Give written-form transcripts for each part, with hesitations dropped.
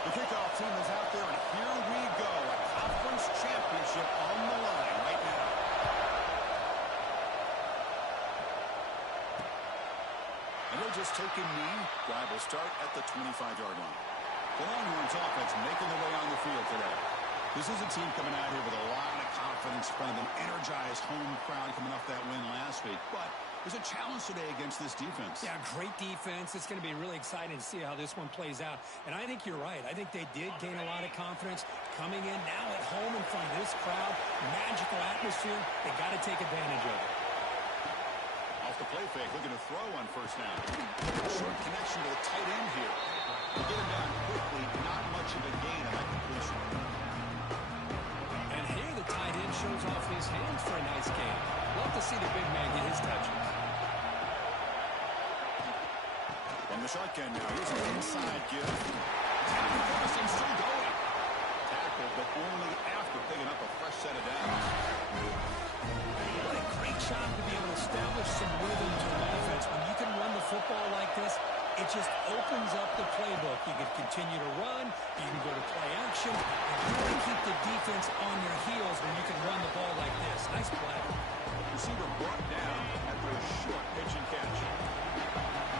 The kickoff team is out there, and here we go. A conference championship on the line right now. And he'll just take a knee. Drive will start at the 25-yard line. The Longhorns offense making their way on the field today. This is a team coming out here with a lot of confidence, front of an energized home crowd coming off that win last week. But there's a challenge today against this defense. Yeah, great defense. It's going to be really exciting to see how this one plays out. And I think you're right. I think they did gain a lot of confidence coming in now at home in front of this crowd. Magical atmosphere. They got to take advantage of it. Off the play fake, looking to throw on first down. Short connection to the tight end here. They get him down quickly. Not much of a gain on that completion. And here the tight end shows off his hands for a nice gain. Love to see the big man get his touches. From the shotgun now, here's an inside give. Tackle first and still going. Tackled, but only after picking up a fresh set of downs. What a great job to be able to establish some rhythm to an offense. When you can run the football like this, it just opens up the playbook. You can continue to run, you can go to play action, and really keep the defense on your heels when you can run the ball like this. Nice play. Receiver brought down after a short pitch and catch.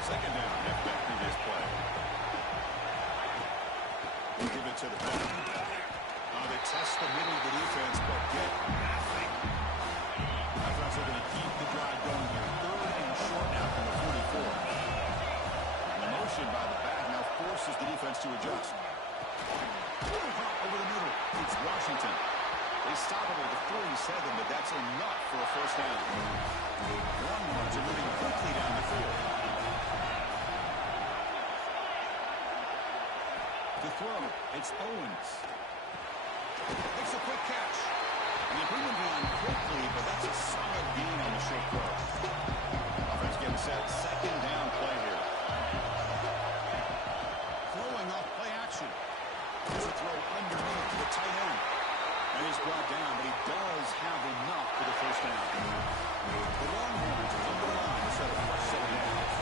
Second down after that previous play. We'll give it to the back. They test the middle of the defense, but get nothing. Offense looking to keep the drive going here. Third and short now from the 44. The motion by the back now forces the defense to adjust. Over the middle. It's Washington. They stop it at the 47, but that's enough for a first down. Longhorns are moving quickly down the field. To throw, it's Owens. Makes a quick catch. And they bring him down quickly, but that's a solid gain on the short throw. Offense getting set. Second down play here. Throwing off play action. There's a throw underneath to the tight end. And he's brought down, but he does have enough for the first down. The Longhorns are on the line to set a fresh 7 downs.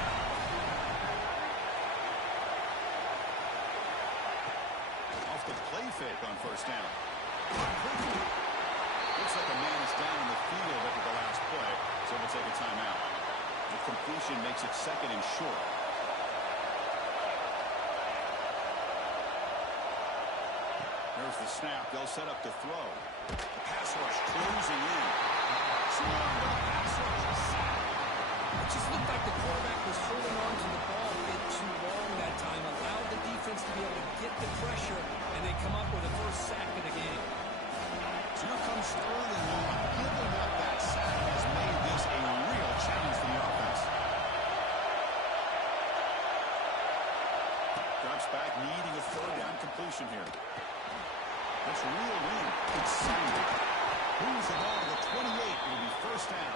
Off the play fake on first down. Looks like a man is down in the field after the last play, so we'll take a timeout. The completion makes it second and short. There's the snap. They'll set up the throw. The pass rush closing in. Slow, but the pass rush is sacked. It just looked like the quarterback was holding on to the ball a bit too long that time. Allowed the defense to be able to get the pressure, and they come up with the first sack of the game. So here comes Sterling on. Giving up that sack has made this a real challenge for the offense. Drops back, needing a third down completion here. That's reeled in. It's Simon. Moves the ball to the 28. It'll be first down.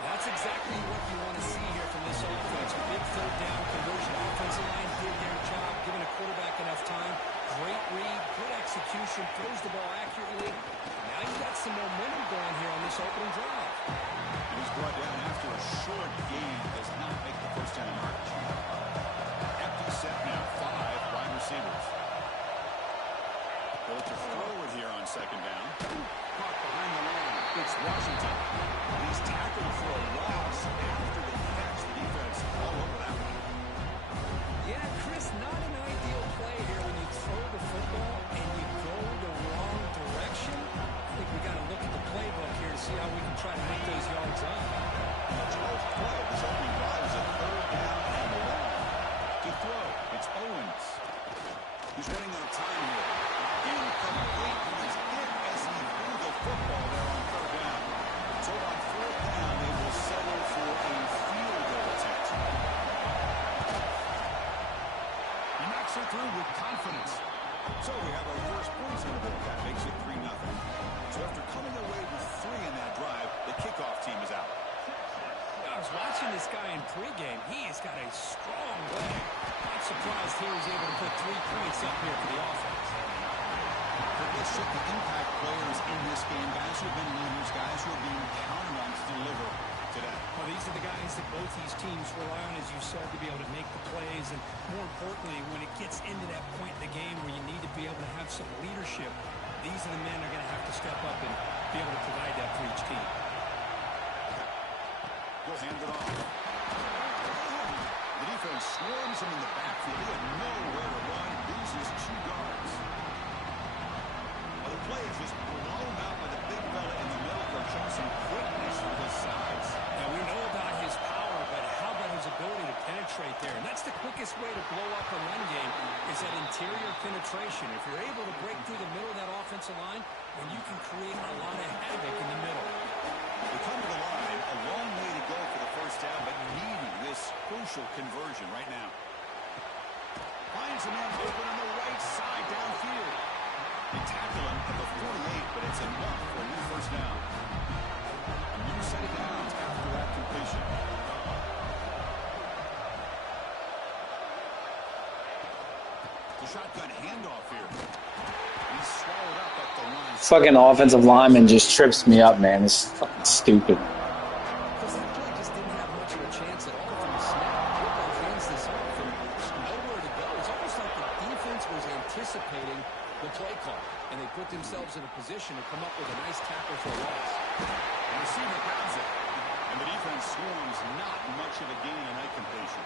That's exactly what you want to see here from this offense. A big third down conversion. Offensive line did their job, giving a quarterback enough time. Great read, good execution, throws the ball accurately. Now you've got some momentum going here on this opening drive. And he's brought down after a short gain. Does not make the first down yardage. Empty set now. 5 wide receivers. Built to throw it here on second down. Caught behind the line. It's Washington. He's tackled for a loss after the catch. The defense all over that one. Yeah, Chris, not an ideal play here when you throw the football and you go the wrong direction. I think we got to look at the playbook here to see how we can try to make those yards up. Charles play. This opening drive is a third down and long. To throw, it's Owens. He's running out of time here. Incomplete. He's hit as he threw the football there on third down. So on fourth down, they will settle for a field goal attempt. He knocks it through with confidence. So we have our first points on the board. That makes it 3-0. So after coming away with 3 in that drive, the kickoff team is out. I was watching this guy in pregame. He has got a strong leg. Not surprised he was able to put 3 points up here for the offense. But let's check the impact players in this game. Guys who have been leaders, guys who are being counted on to deliver. to that? Well, these are the guys that both these teams rely on, as you said, to be able to make the plays. And more importantly, when it gets into that point in the game where you need to be able to have some leadership, these are the men that are going to have to step up and be able to provide that for each team. We'll hand it off. The defense swarms him in the backfield. He had nowhere to run. Loses 2 yards. Well, the play is just blown out by the big fella in the middle. Coach showing some quickness for his size. Now, we know about his power, but how about his ability to penetrate there? And that's the quickest way to blow up a run game is that interior penetration. If you're able to break through the middle of that offensive line, then you can create a lot of havoc in the middle. They come to the line, a long way to go for the first down, but needing this crucial conversion right now. Finds a man open on the right side downfield. They tackle him at the 48, but it's enough for a new first down. A new set of downs after that completion. The shotgun handoff here. He's swallowed up at the line. Fucking offensive lineman just trips me up, man. It's fucking stupid. Because that play just didn't have much of a chance at all from the snap. Football hands this off and there's nowhere to go. It's almost like the defense was anticipating the play call, and they put themselves in a position to come up with a nice tackle for a loss. The receiver grabs it, and the defense swarms. Not much of a gain on that completion.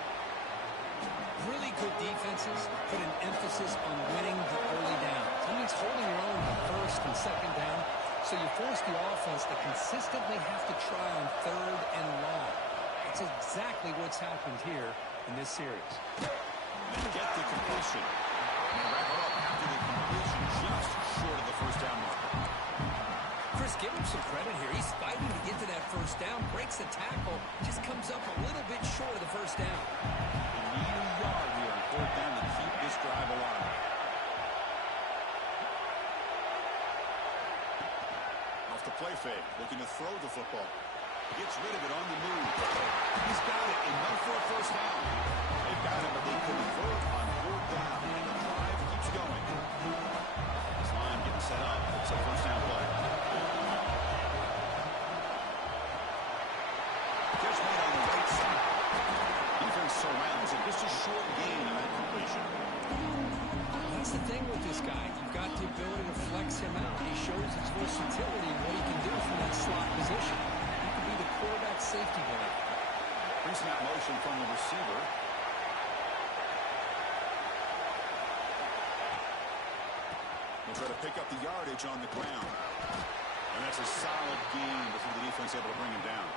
Really good defenses put an emphasis on winning the early down. That means holding your own on first and second down, so you force the offense to consistently have to try on third and long. That's exactly what's happened here in this series. And get the completion. And wrap it up after the completion, just short of the first down mark. Chris, give him some credit here. He's fighting to get to that first down, breaks the tackle, just comes up a little bit short of the first down. They need a yard here on 4th down to keep this drive alive. Off the play fake, looking to throw the football. Gets rid of it on the move. He's got it, enough for a first down. They've got it, but they convert on 4th down, and the drive keeps going. This line getting set up. It's a first down play. Catch made on the right side. Defense surrounds it. Just a short gain on that completion. That's the thing with this guy. You've got the ability to flex him out. He shows his versatility and what he can do from that slot position. He could be the quarterback safety blanket. Pre-snap motion from the receiver. He'll try to pick up the yardage on the ground. And that's a solid gain before the defense able to bring him down.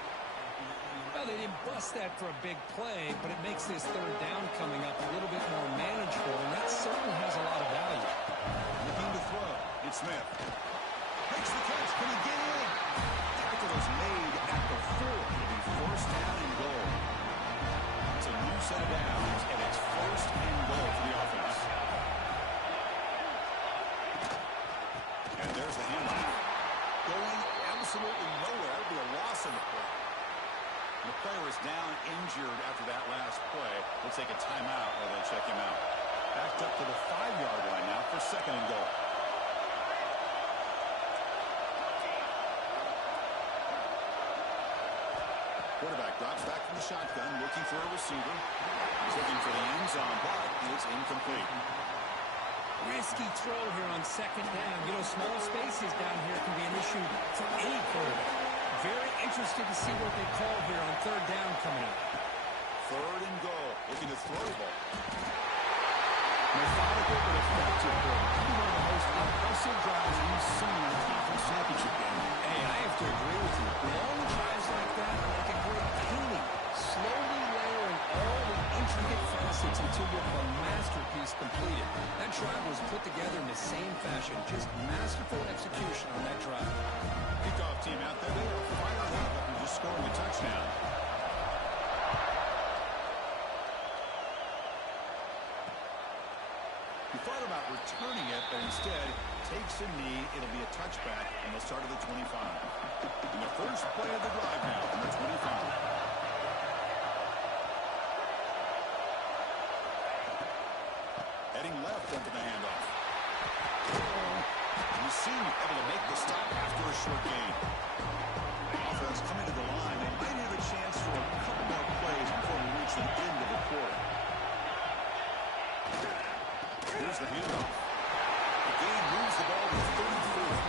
Well, they didn't bust that for a big play, but it makes this third down coming up a little bit more manageable, and that certainly has a lot of value. Looking to throw. It's Smith. Makes the catch. Can he get in? Tackle is made at the 4. It'll be first down and goal. It's a new set of downs, and it's first and goal for the offense. And there's the handoff. Going absolutely nowhere. It'll be a loss in the play. The player is down injured after that last play. We'll take a timeout while they check him out. Backed up to the 5-yard line now for second and goal. Quarterback drops back from the shotgun, looking for a receiver. He's looking for the end zone, but it's incomplete. Risky throw here on second down. You know, small spaces down here can be an issue for any quarterback. Very interested to see what they call here on third down coming up. Third and goal. Looking to throw the ball. Methodical but effective play. Probably one of the most impressive drives we've seen in the conference championship game. Hey, I have to agree with you. Long drives like that are like a great painting. Slowly layering all the intricate facets until you have a masterpiece completed. That drive was put together in the same fashion. Just masterful execution on that drive. Kickoff team out there. They are fired up after just scoring a touchdown. He thought about returning it, but instead takes a knee. It'll be a touchback, and they'll start at the 25. And the first play of the drive now from the 25. Heading left into the handoff. And you see able to make the stop after a short gain. The offense coming to the line. They might have a chance for a couple more plays before we reach the end of the quarter. Here's the handoff. The game moves the ball to 34.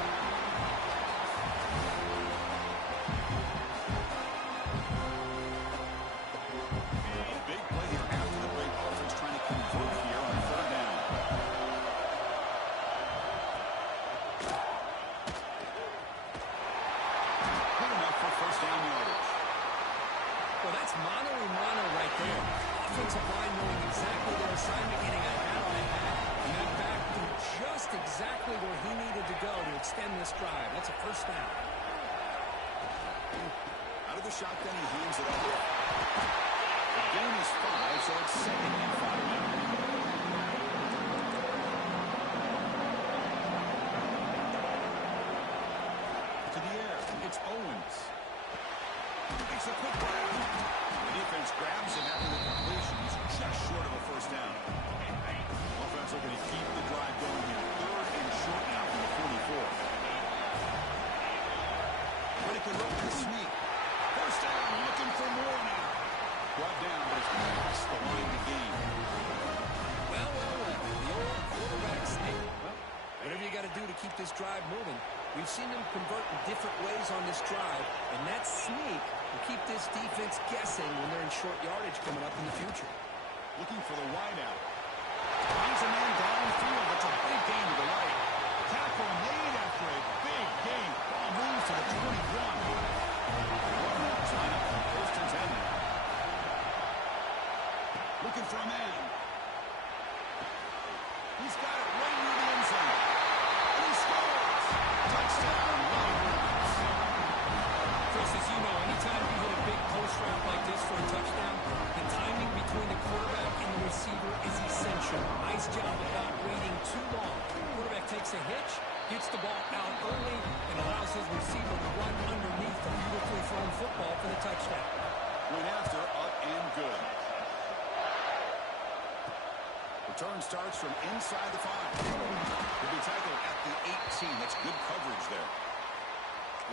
Offensive line knowing exactly their assignment, getting a hat-on-hat, and then back to just exactly where he needed to go to extend this drive. That's a first down. Out of the shotgun, he hands it off. The game is 5, so it's 2nd and 5 now. To the air, it's Owens. Makes a quick grab. The defense grabs him after the completion. He's just short of a first down. Offense looking to keep the drive going here. 3rd and short now from the 44. Whitaker looking to sneak. First down, looking for more now. Brought down, but it's past the line to gain. Well. The old quarterback sneak. Well, whatever you got to do to keep this drive moving. We've seen them convert in different ways on this drive, and that sneak will keep this defense guessing when they're in short yardage coming up in the future. Looking for the wideout. Finds a man downfield. That's a big gain to the right. Tackle made after a big gain. Ball moves to the 21. Runners line up from 1st and 10 now. Looking for a man. He's got it right near the end zone. And he scores. Touchdown, Tigers. Chris, as you know, anytime you hit a big post route like this for a touchdown, the timing between the quarterback and the receiver is essential. Nice job of not waiting too long. Quarterback takes a hitch, gets the ball out early, and allows his receiver to run underneath the beautifully thrown football for the touchdown. Went after, up and good. Return starts from inside the 5. He'll be tackled at the 18. That's good coverage there.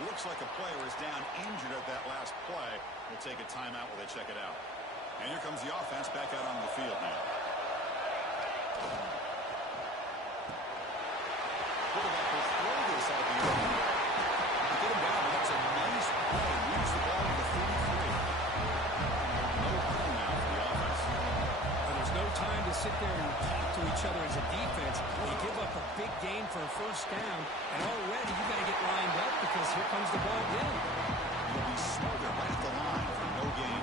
Looks like a player is down injured at that last play. We'll take a timeout while they check it out. And here comes the offense back out on the field now. Quarterback will throw this out of the air. To get him down, that's a nice play. Moves the ball to the 43. No hurry now for the offense. And there's no time to sit there and talk to each other as a defense. You give up a big gain for a first down, and already you got to get lined up because here comes the ball again. He'll be smothered right at the line for no gain.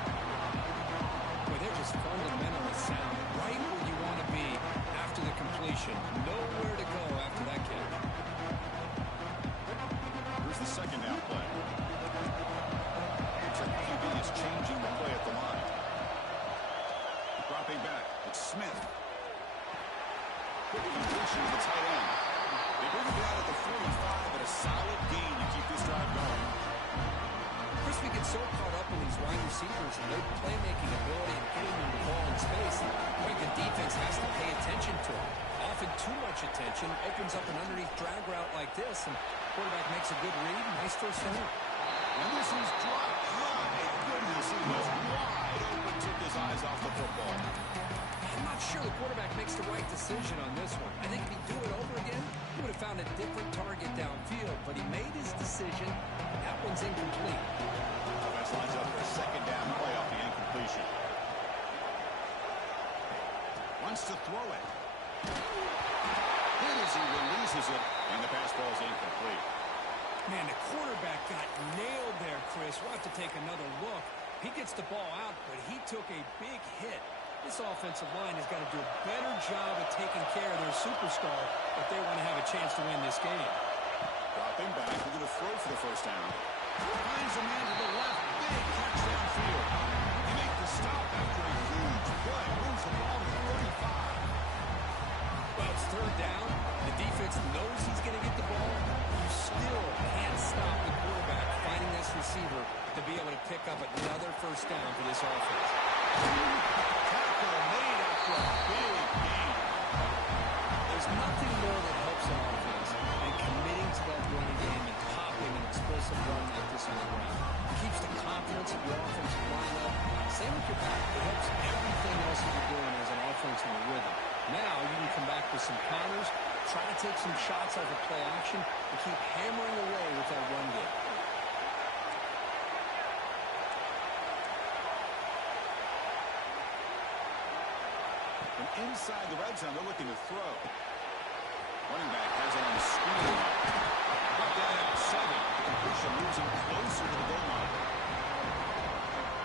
Boy, they're just fundamentally sound, right where you want to be after the completion. Nowhere to go after that kick. Here's the 2nd down play. Looks like the QB is changing the play at the line. Dropping back, it's Smith. Quick completion to the tight end. They bring it down at the 45, but a solid gain to keep this drive going. Chris, we get so caught up in these wide receivers and their playmaking ability and getting them the ball in space. I think the defense has to pay attention to it. Often too much attention opens up an underneath drag route like this, and quarterback makes a good read. Nice first down. And this is dropped. My goodness, he was wide open, took his eyes off the football. I'm not sure the quarterback makes the right decision on this one. I think if he'd do it over again, he would have found a different target downfield, but he made his decision. That one's incomplete. Offense lines up for a 2nd down play off the incompletion. Wants to throw it. Hit as he releases it, and the pass ball is incomplete. Man, the quarterback got nailed there, Chris. We'll have to take another look. He gets the ball out, but he took a big hit. This offensive line has got to do a better job of taking care of their superstar if they want to have a chance to win this game. Dropping back, we're going to throw for the first down. Finds a man to the left, big catch downfield. They make the stop after a huge play. Moves the ball to the 35. Well, it's 3rd down. The defense knows he's going to get the ball. You still can't stop the quarterback finding this receiver to be able to pick up another first down for this offense. Tackle made after a big gain. There's nothing more that helps an offense than committing to that running game and popping an explosive run like this on the ground. It keeps the confidence of your offense Now you can come back with some counters, try to take some shots off of play action, and keep hammering away with that run game. And inside the red zone, they're looking to throw. Running back has it on the screen. Got that at 7. The completion moves him closer to the goal line.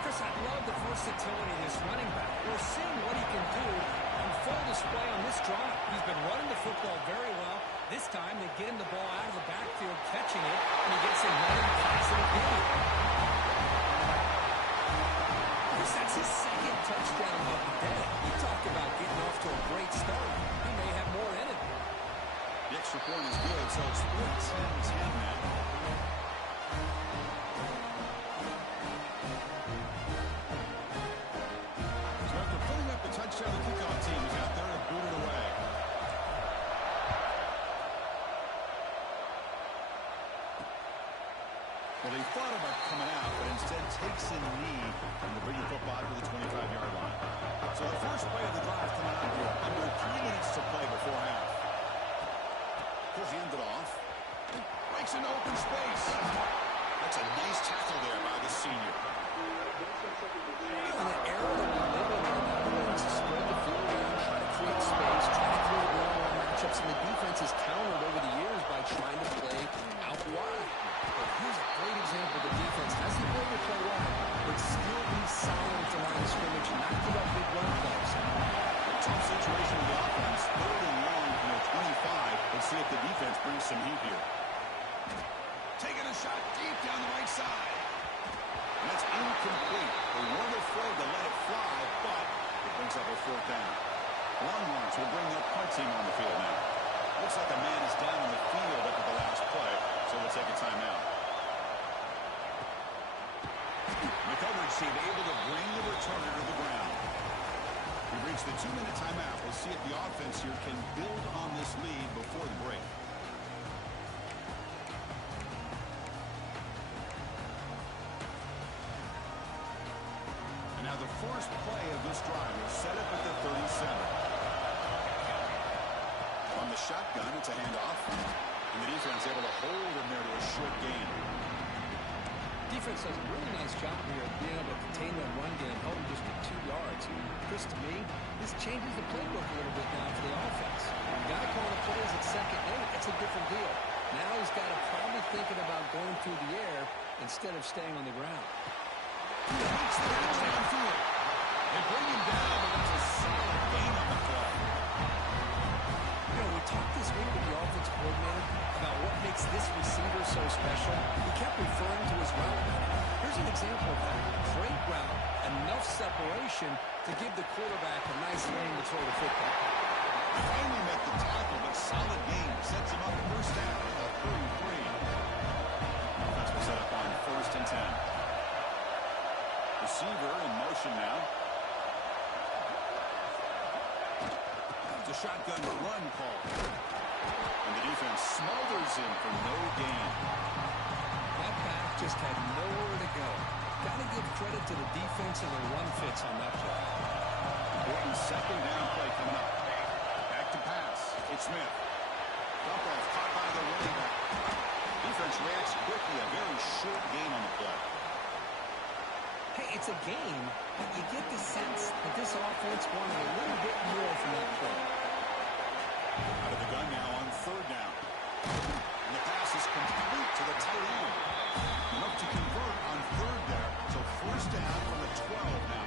Chris, I love the versatility of this running back. We're seeing what he can do on full display on this drive. He's been running the football very well. This time they get him the ball out of the backfield, catching it, and he gets it running passing again. Chris, that's his second touchdown of the day. You talk about getting off to a great start. He may have more in it. The extra point is good, so it's 14-10 now. So after putting up the touchdown, the kickoff team is out there to boot it away. Well, they thought about coming out, but instead takes a knee and to bring the football to the 25-yard line. So the first play of the drive coming out here, under 3 minutes to play before half. He'll hand it off. Breaks into open space. That's a nice tackle there by the senior. In the era that we live in right now, he wants to spread the field around, try to create space, try to create one-on-one matchups, and the defense has countered over the years by trying to play out wide. But here's a great example. The defense has the ability to play wide, but still be solid at the line of scrimmage, not give up big run plays. Tough situation with the offense. 3rd and long from their 25. Let's see if the defense brings some heat here. Taking a shot deep down the right side. And that's incomplete. They weren't afraid to let it fly, but it brings up a 4th down. Longhorns will bring their punt team on the field now. Looks like a man is down on the field after the last play, so we'll take a timeout. The coverage team able to bring the returner to the ground. We've reached the 2-minute timeout. We'll see if the offense here can build on this lead before the break. And now the first play of this drive is set up at the 37. On the shotgun, it's a handoff. And the defense able to hold him there to a short gain. Defense does a really nice job here of being able to contain that run game, held him just for 2 yards. Chris, to me, this changes the playbook a little bit now for the offense. The guy calling the plays at 2nd and 8, it's a different deal. Now he's got to probably thinking about going through the air instead of staying on the ground. He makes the catch downfield. They bring him down, but that's a solid gain on the play. You know, we talked this week with the offense coordinator about what makes this receiver so special. He kept referring to his route. Here's an example of that. Great route, enough separation to give the quarterback a nice lane to throw the football. Finally met the tackle, but solid game. Sets him up first down at the 33. Offense will set up on 1st and 10. Receiver in motion now. It's a shotgun run call. And the defense smothers him for no gain. That back just had nowhere to go. Got to give credit to the defense and the run fits on that play. Important 2nd down play coming up. Back to pass. It's Smith. Dump off caught by the running back. Defense reacts quickly. A very short gain on the play. Hey, it's a game, but you get the sense that this offense wanted a little bit more from that play. Out of the gun now on 3rd down. And the pass is complete to the tight end. Look to convert on 3rd there. So 1st down from the 12 now.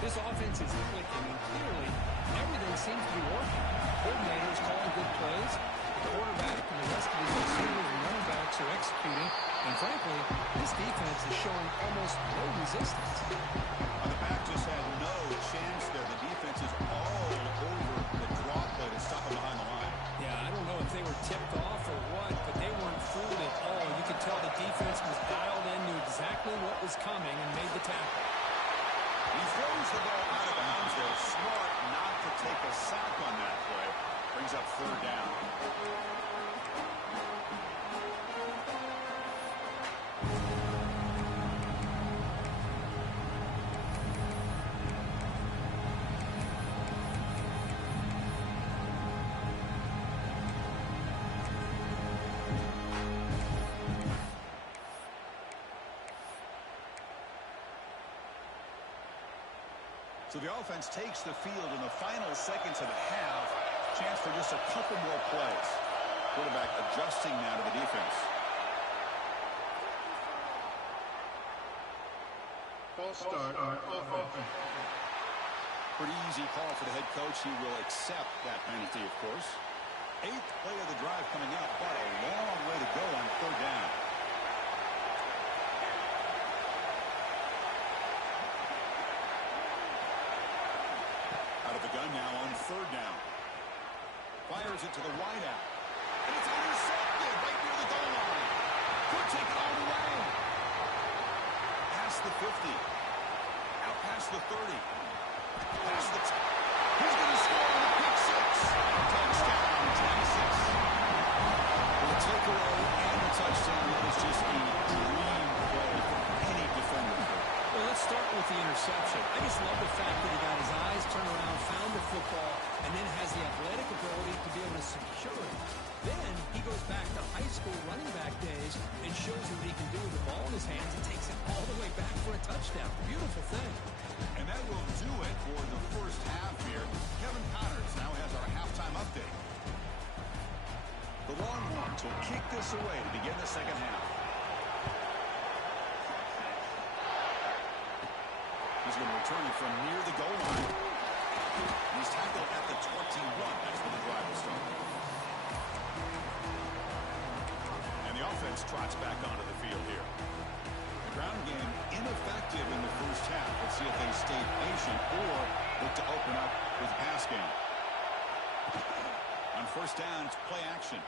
This offense is clicking, and clearly everything seems to be working. Coordinators calling good plays. The quarterback and the rest of his receivers and running backs are executing. And frankly, this defense is showing almost no resistance. The back just had no chance there. The defense is all over the draw play to stop him behind the line. Yeah, I don't know if they were tipped off or what, but they weren't fooled at all. You could tell the defense was dialed in, knew exactly what was coming, and made the tackle. He throws the ball out of bounds there. Smart not to take a sack on that play. Brings up 3rd down. So the offense takes the field in the final seconds of the half. Chance for just a couple more plays. Quarterback adjusting now to the defense. False start on offense. Pretty easy call for the head coach. He will accept that penalty, of course. 8th play of the drive coming up, but a long way to go on 3rd down. Out of the gun now on 3rd down. Fires it to the wideout. And it's intercepted right near the goal line. Could take it all the way. Past the 50. Out past the 30. Past the He's going to score on the pick 6. Touchdown, 10-6. With a takeaway and the touchdown, that is just a dream play for any defender. Well, let's start with the interception. I just love the fact that he got his eyes turned around, found the football, and then has the athletic ability to be able to secure it. Then he goes back to high school running back days and shows what he can do with the ball in his hands and takes it all the way back for a touchdown. Beautiful thing. And that will do it for the first half here. Kevin Connors now has our halftime update. The Longhorns will kick this away to begin the second half. He's going to return it from near the goal line. He's tackled at the 21. That's where the drive will start. And the offense trots back onto the field here. The ground game ineffective in the first half. Let's see if they stay patient or look to open up with pass game. On 1st down, it's play action.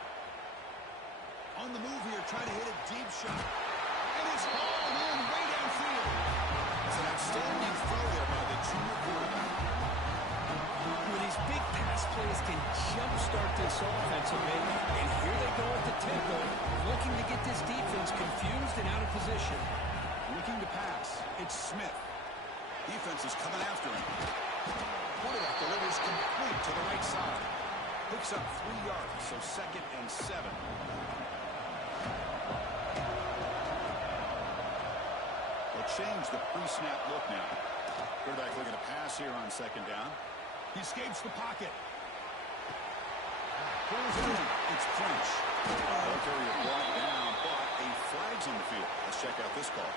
On the move here, trying to hit a deep shot. And it's hauled in way downfield. It's an outstanding throw there by the junior quarterback. Well, these big pass plays can jumpstart this offense a bit. And here they go at the tempo, looking to get this defense confused and out of position. Looking to pass. It's Smith. Defense is coming after him. Quarterback delivers complete to the right side. Picks up 3 yards, so 2nd and 7. They'll change the pre-snap look now. Quarterback looking to pass here on 2nd down. He escapes the pocket. Pulls it in. It's French. Ball carrier brought down, but a flag's on the field. Let's check out this call.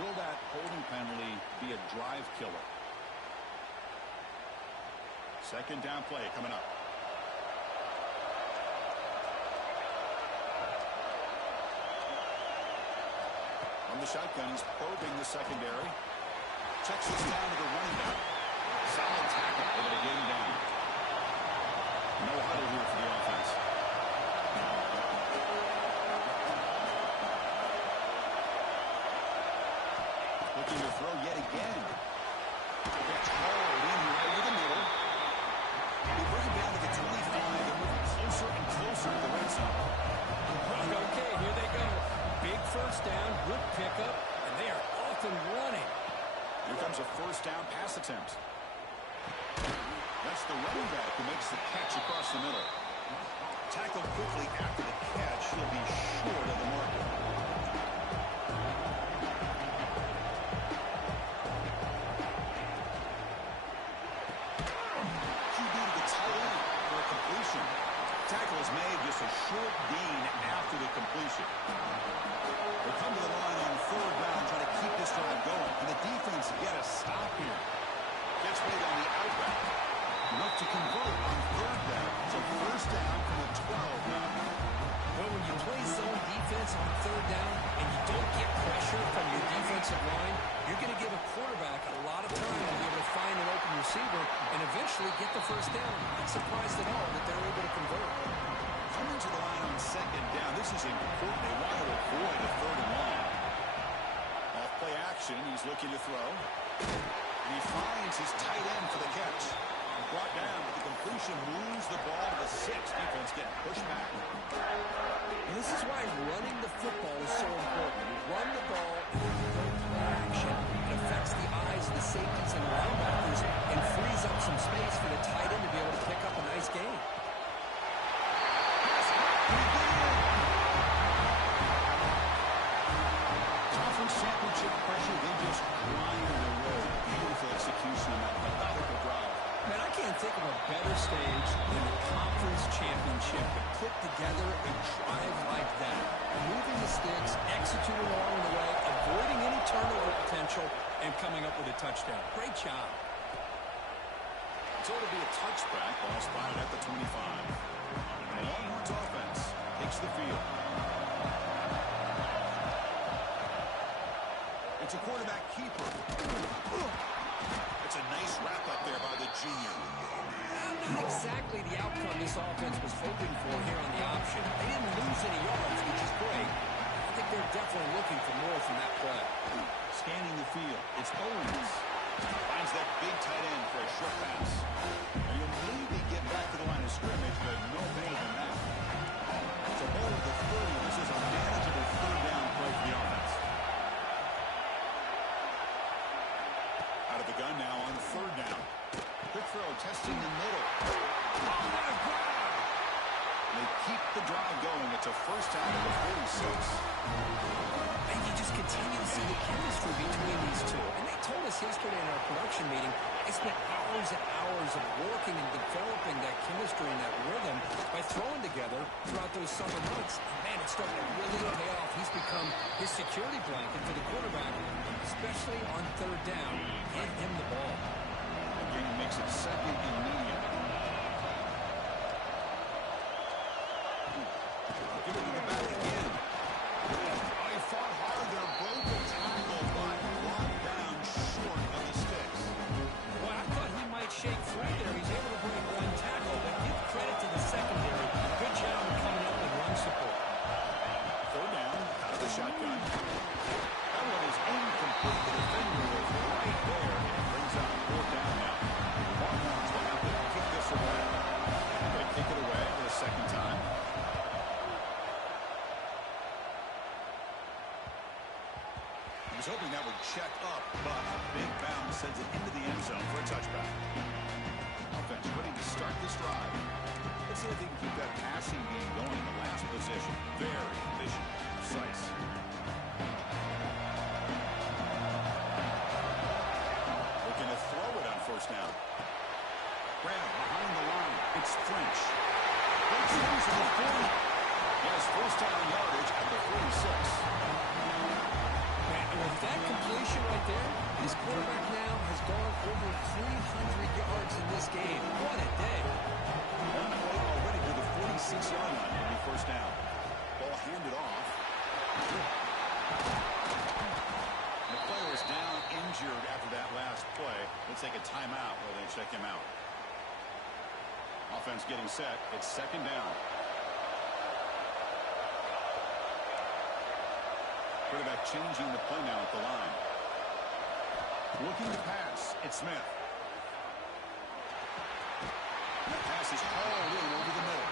Will that holding penalty be a drive killer? 2nd down play coming up. From the shotgun, he's probing the secondary. Checks this down to the running back. Solid tackle, able to get him down. No huddle here for the offense. Looking to throw yet again. Gets hauled in here over the middle. They bring him down to the 25. They're moving closer and closer to the red zone. Okay, here they go. Big 1st down, good pickup, and they are off and running. Here comes a 1st down pass attempt. That's the running back who makes the catch across the middle. Tackled quickly after the catch. He'll be short of the marker. QB to the tight end for a completion. Tackle is made, just a short gain after the completion. They come to the line on 3rd down, trying to keep this drive going. Can the defense get a stop here? Gets made on the out route. Enough to convert on 3rd down. So 1st down from the 12 now. Well, when you play zone defense on 3rd down and you don't get pressure from your defensive line, you're going to give a quarterback a lot of time to be able to find an open receiver and eventually get the 1st down. Not surprised at all that they're able to convert. Coming to the line on 2nd down. This is important. They want to avoid a 3rd and long. Off play action. He's looking to throw. And he finds his tight end for the catch. Brought down, but the completion moves the ball to the 6. Defense getting pushed back. And this is why running the football is so important. You run the ball and then you go play action. It affects the eyes of the safeties and linebackers and frees up some space for the tight end to be able to pick up a nice gain. pressure, they just grind their way. Beautiful execution on that methodical drive. Man, I can't think of a better stage than the conference championship to put together a drive like that. Moving the sticks, executing along the way, avoiding any turnover potential, and coming up with a touchdown. Great job. So it'll be a touchback. Ball spotted at the 25. And the Longhorns offense takes the field. It's a quarterback keeper. It's a nice wrap up there by the junior. Not exactly the outcome this offense was hoping for here on the option. They didn't lose any yards, which is great. I think they're definitely looking for more from that play. Scanning the field. It's Owens. Finds that big tight end for a short pass. And you'll maybe get back to the line of scrimmage, but no more than that. It's a ball at the 30. This is a manageable third down play for the offense. Out of the gun now on third down. Quick throw, testing the middle. Oh, what a grab! They keep the drive going. It's a first down at the 46. And you just continue to see the chemistry between these two. And they told us yesterday in our production meeting, they spent hours and hours of working and developing that chemistry and that rhythm by throwing together throughout those summer months. And man, it's starting to really pay off. He's become his security blanket for the quarterback, especially on third down. Get him the ball. Again, makes it second and medium. Give it to the back again. Oh, he fought hard there. Broke the tackle, but brought down short of the sticks. Well, I thought he might shake free there. He's able to break one tackle, but give credit to the secondary. Good job of coming up with run support. Third down, out of the shotgun. That one is incomplete. The defender was right there, and it brings out fourth down now. Longhorns will have to kick this away. They kick it away for the second time. He was hoping that would check up, but a big bounce sends it into the end zone for a touchback. Offense ready to start this drive. Let's see if they can keep that passing game going in the last possession. Very efficient, precise. Looking to throw it on first down. Brown behind the line. It's French. Breaks loose at the 40. Has first down yardage at the 46. With that completion right there, this quarterback now has gone over 300 yards in this game. What a day. One play already to the 46-yard line. It'll be first down. Ball handed off. The player is down injured after that last play. Let's take a timeout while they check him out. Offense getting set. It's second down. Quarterback changing the play now at the line. Looking to pass. It's Smith. The pass is hauled in over the middle.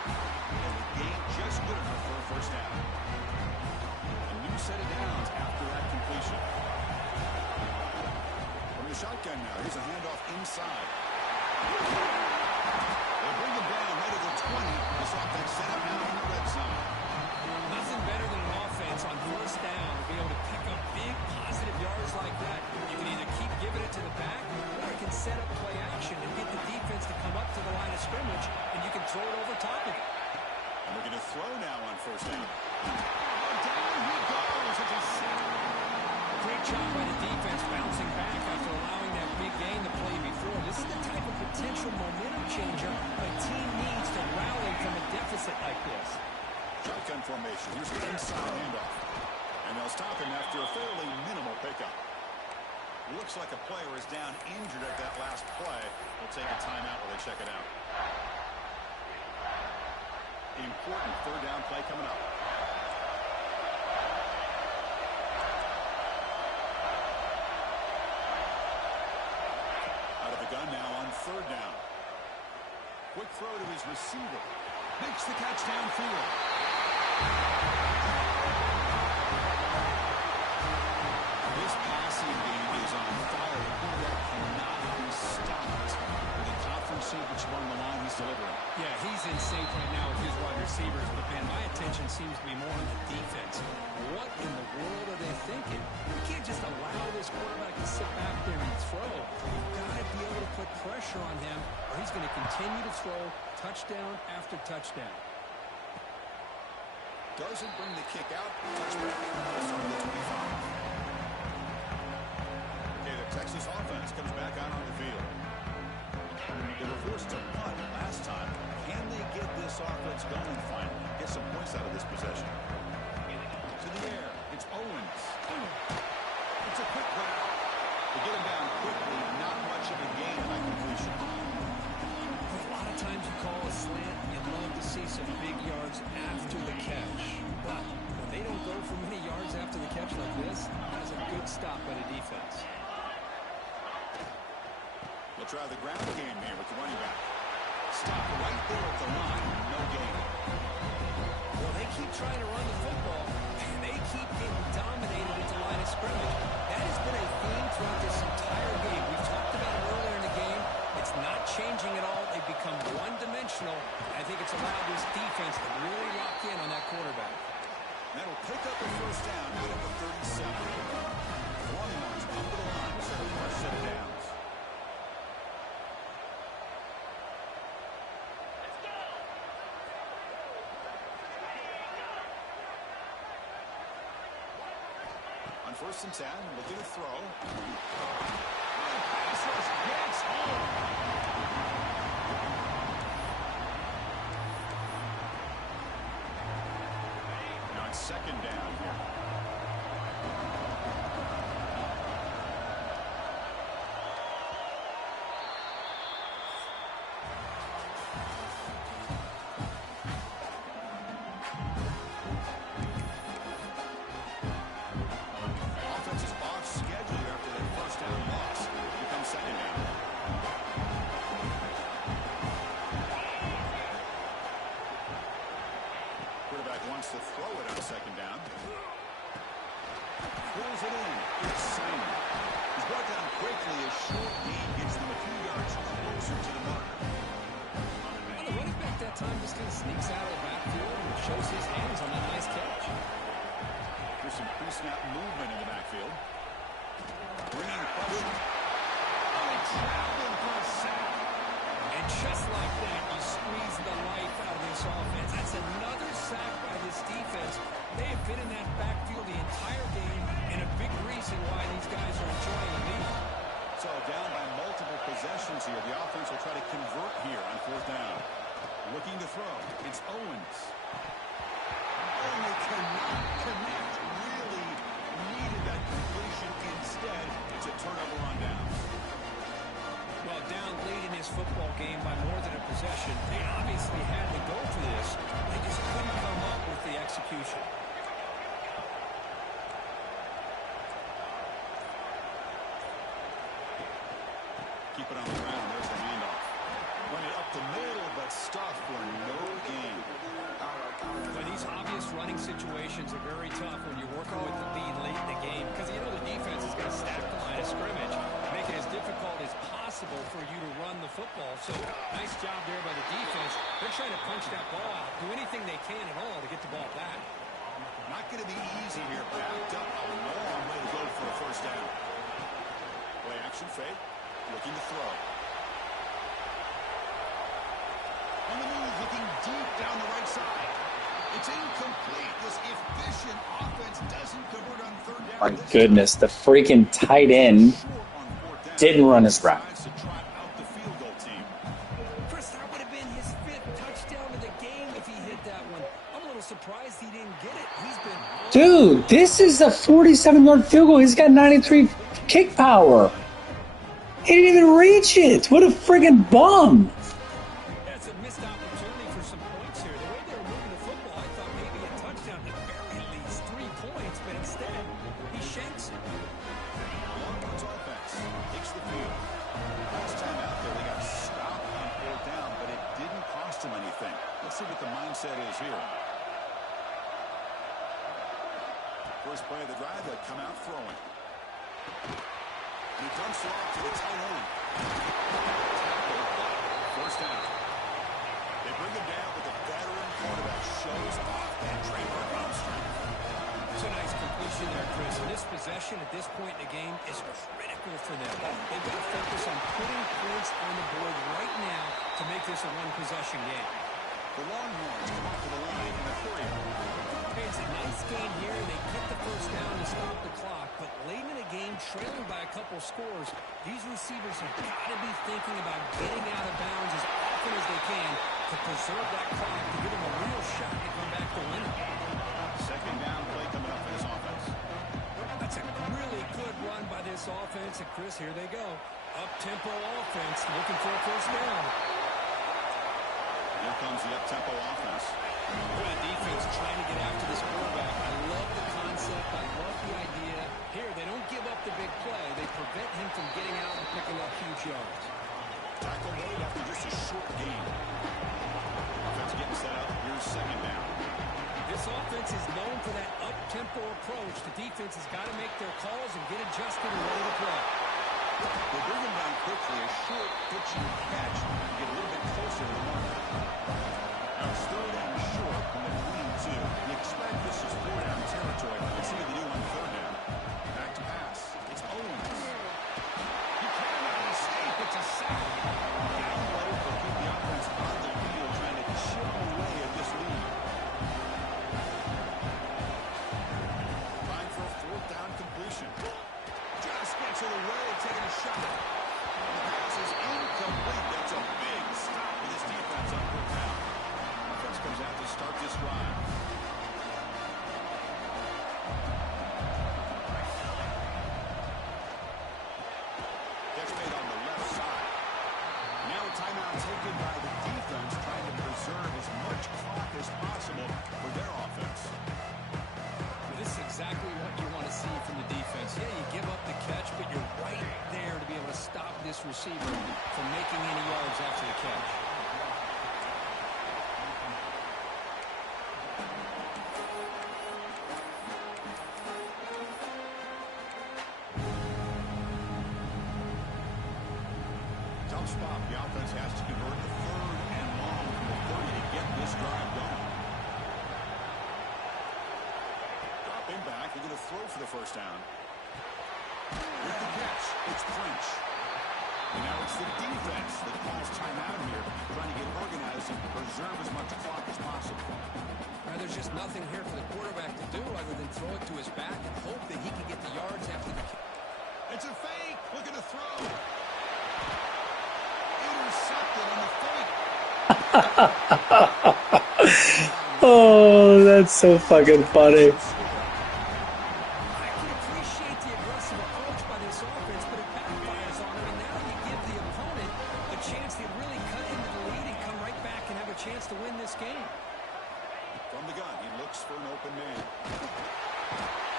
And the game just good enough for a first down. A new set of downs after that completion. From the shotgun now. Here's a handoff inside. They bring him down right at the 20. This offense set up now in the red zone. Nothing better than an offense on first down to be able to pick up big positive yards like that. You can either keep giving it to the back, or you can set up play action and get the defense to come up to the line of scrimmage, and you can throw it over top of it. And we're going to throw now on first down. Down he goes. It's a sack. Great job by the defense bouncing back after allowing that big gain the play before. This is the type of potential momentum changer a team needs to rally from a deficit like this. Shotgun formation. Here's the inside handoff. And they'll stop him after a fairly minimal pickup. Looks like a player is down injured at that last play. We'll take a timeout while they check it out. Important third down play coming up. Out of the gun now on third down. Quick throw to his receiver. Makes the catch downfield. This passing game is on fire. The quarterback cannot be stopped. With a conference championship on the line, he's delivering. Yeah, he's in sync right now with his wide receivers, but man, my attention seems to be more on the defense. What in the world are they thinking? You can't just allow pressure on him, or he's going to continue to throw touchdown after touchdown. Doesn't bring the kick out. Touchback. That's on the 25. Okay, the Texas offense comes back out on the field. They were forced to punt last time. Can they get this offense going finally? Get some points out of this possession. To the air. It's Owens. It's a quick grab. To get him down quickly, not much of a gain by completion. A lot of times you call a slant, you'd love to see some big yards after the catch. But when they don't go for many yards after the catch like this, that's a good stop by the defense. We'll try the ground game here with the running back. Stop right there at the line. No gain. Well, they keep trying to run the football, and they keep getting dominated at the line of scrimmage. That has been a theme throughout this entire game. We talked about it earlier in the game. It's not changing at all. They've become one-dimensional. I think it's allowed this defense to really lock in on that quarterback. That'll pick up a first down out of the 37. The Longhorns up to the line to set a fresh set of downs. On 1st and 10, looking to throw. Pass rush gets home. Now it's 2nd down here. Offense is off schedule after that first down loss. Here comes 2nd down. Quarterback wants to throw it on 2nd down. Pulls it in. It's Simon. He's brought down quickly. A short gain gets them a few yards closer to the marker. Well, the running back that time just kind of sneaks out of the backfield and shows his hands on that nice catch. There's some pre-snap movement in the backfield. Bringing pressure. Traveling for a sack. And just like that, you squeeze the life out of this offense. That's another sack by this defense. They have been in that backfield the entire game, and a big reason why these guys are enjoying the lead. So down by multiple possessions here. The offense will try to convert here on 4th down. Looking to throw. It's Owens. Only cannot connect. Really needed that completion. Instead, it's a turnover on downs. Well, down lead in this football game by more than a possession. They obviously had to go for this. They just couldn't come up with the execution. Keep it on the ground. There's the handoff. Run it up the middle, but stuffed for no gain. But these obvious running situations are very tough when you're working with the lead late in the game, because you know the defense is going to stack the line of scrimmage, make it as difficult as possible for you to run the football. So nice job there by the defense. They're trying to punch that ball out, do anything they can at all to get the ball back. Not going to be easy here. Backed up a long way to go for a first down. Play action fake. Looking to throw. On the move, looking deep down the right side. It's incomplete. This efficient offense doesn't convert on 3rd down. My goodness, the freaking tight end didn't run his route. Chris, that would have been his 5th touchdown of the game if he hit that one. I'm a little surprised he didn't get it. He's been... Dude, this is a 47-yard field goal. He's got 93 kick power. He didn't even reach it. What a friggin' bum. That's a missed opportunity for some points here. The way they were moving the football, I thought maybe a touchdown, at very least 3 points, but instead, he shanks it. Longhorns offense takes the field. Last time out there, they got stopped on 4th down, but it didn't cost them anything. Let's see what the mindset is here. First play of the drive, they come out throwing. And he dumps it off to the tight end. First down. They bring him down, but the veteran quarterback shows off that trademark arm strength. That's a nice completion there, Chris. And this possession at this point in the game is critical for them. They've got to focus on putting points on the board right now to make this a one-possession game. The Longhorns come up to the line in a 3. It's a nice gain here. They get the first down to stop the clock. But late in the game, trailing by a couple scores, these receivers have got to be thinking about getting out of bounds as often as they can to preserve that clock to give them a real shot to come back to win it. Second down play coming up for this offense. That's a really good run by this offense. And, Chris, here they go. Up-tempo offense looking for a first down. Here comes the up-tempo offense. Good defense trying to get after this quarterback. I love the concept. I love the idea. Here, they don't give up the big play. They prevent him from getting out and picking up huge yards. Tackle made after just a short gain. Offense getting set up. Here's second down. This offense is known for that up-tempo approach. The defense has got to make their calls and get adjusted and ready to play. They bring him down quickly. A short, pitching catch to get a little bit closer to the mark. Now it's third and short from the clean two. You expect this is four-down territory. Let's see what they do on third down. Back to pass. It's Owens. You cannot escape. It's a sack. Down low to keep the offense on the field, trying to chip away at this lead. Trying for a fourth down completion. Just gets it away, taking a shot. The pass is incomplete. That's a big stop with his defense on fourth down. Offense comes out to start this drive. That's made on the left side. Now a timeout taken by the defense, trying to preserve as much clock as possible for their offense. This is exactly what you want to see from the defense. Yeah, you give up the catch, but you're right there to be able to stop this receiver from making any yards after the catch. Tough spot. The offense has to convert the third and long from the 30 to get this drive going. Dropping back. They're going to throw for the first down. With the catch, it's French. And now it's the defense that calls timeout here, trying to get organized and preserve as much clock as possible. Now, there's just nothing here for the quarterback to do other than throw it to his back and hope that he can get the yards after the catch. It's a fake. Looking to throw. Intercepted on the fake. Oh, that's so fucking funny. I can appreciate the aggressive approach by this offense, but it backfires on him, and now you give the opponent a chance to really cut into the lead and come right back and have a chance to win this game. From the gun, he looks for an open man.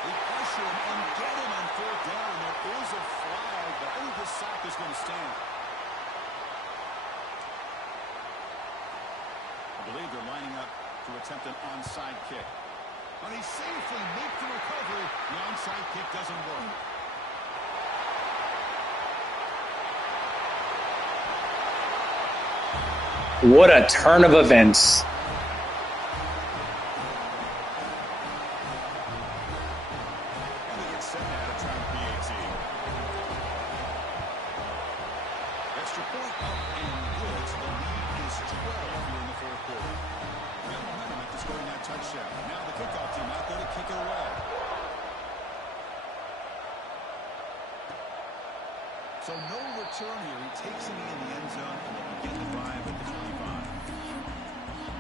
They pressure him and get him on fourth down. There is a flag, but only the sack is going to stand. I believe they're lining up to attempt an onside kick. And he safely makes the recovery. The onside kick doesn't work. What a turn of events. And they get set now to try PAT. Extra point up and good. So the lead is 12 here in the fourth quarter. Got momentum after scoring that touchdown. Now the kickoff team out there to kick it away. So no return here. He takes it in the end zone and they'll begin the drive at the 25.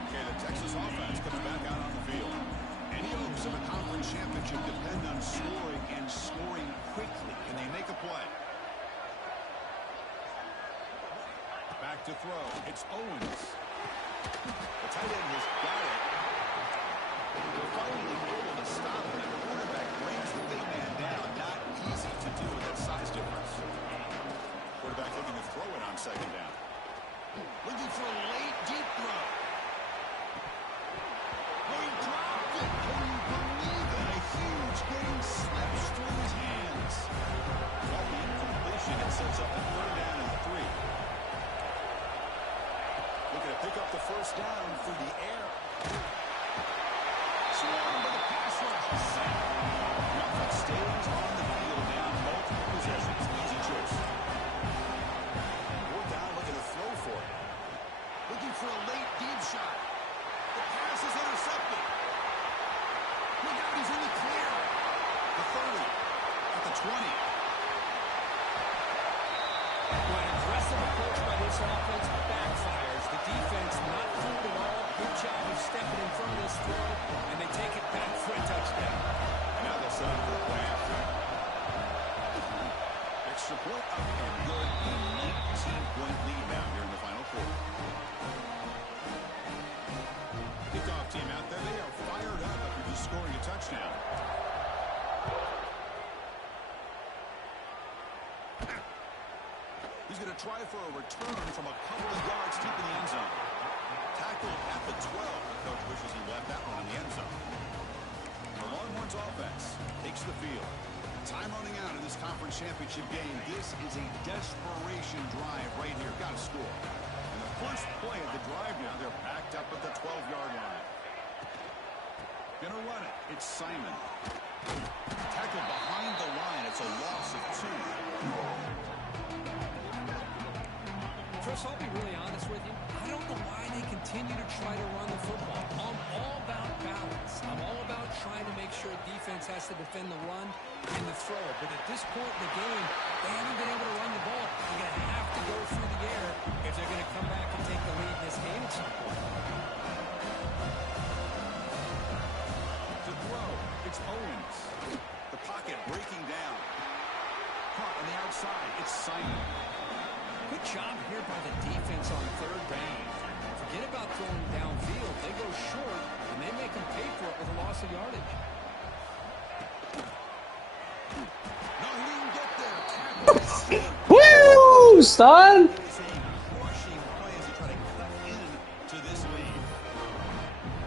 Okay, the Texas offense coming back out on the field. Any hopes of a conference championship depend on scoring and scoring quickly. Can they make a play? Back to throw. It's Owens. The tight end has got it. They're finally able to stop it. And the quarterback brings the big man down. Not easy to do with that size difference. Quarterback looking to throw it on second down. Looking for a late deep throw. Oh, he dropped it. Can you believe it? A huge gain slips through his hands. Got the incompletion. It sets up the third down and 3. Looking to pick up the first down through the air. Swarmed by the pass rush. 20. Well, an aggressive approach by this offense backfires. The defense not fooled at all. Good job of stepping in front of this throw, and they take it back for a touchdown. And now they'll set up for a play after. Extra point up and good. A 19-point lead now here in the final quarter. Kickoff team out there. They are fired up after just scoring a touchdown. He's going to try for a return from a couple of yards deep in the end zone. Tackled at the 12. The coach wishes he left that one in the end zone. The Longhorns offense takes the field. Time running out in this conference championship game. This is a desperation drive right here. Got to score. And the first play of the drive now, they're backed up at the 12-yard line. Gonna run it. It's Simon. Tackled behind the line. It's a loss of 2. Chris, I'll be really honest with you. I don't know why they continue to try to run the football. I'm all about balance. I'm all about trying to make sure defense has to defend the run and the throw. But at this point in the game, they haven't been able to run the ball. They're going to have to go through the air if they're going to come back and take the lead in this game at some point. To throw, it's Owens. The pocket breaking down. Caught on the outside, it's Simon. Good job here by the defense on third down. Forget about throwing downfield. They go short, and they make them pay for it with a loss of yardage. No, he didn't get there. Tackle. Woo, son! It's a crushing play as he try to cut into this lead.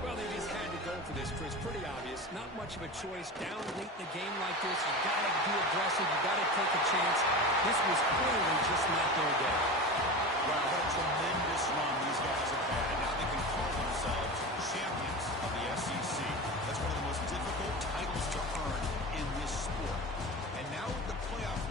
Well, they just had to go for this, Chris. Pretty obvious. Not much of a choice. Down late in the game like this, you got to be aggressive. You got to take a chance. This was clearly just not their day.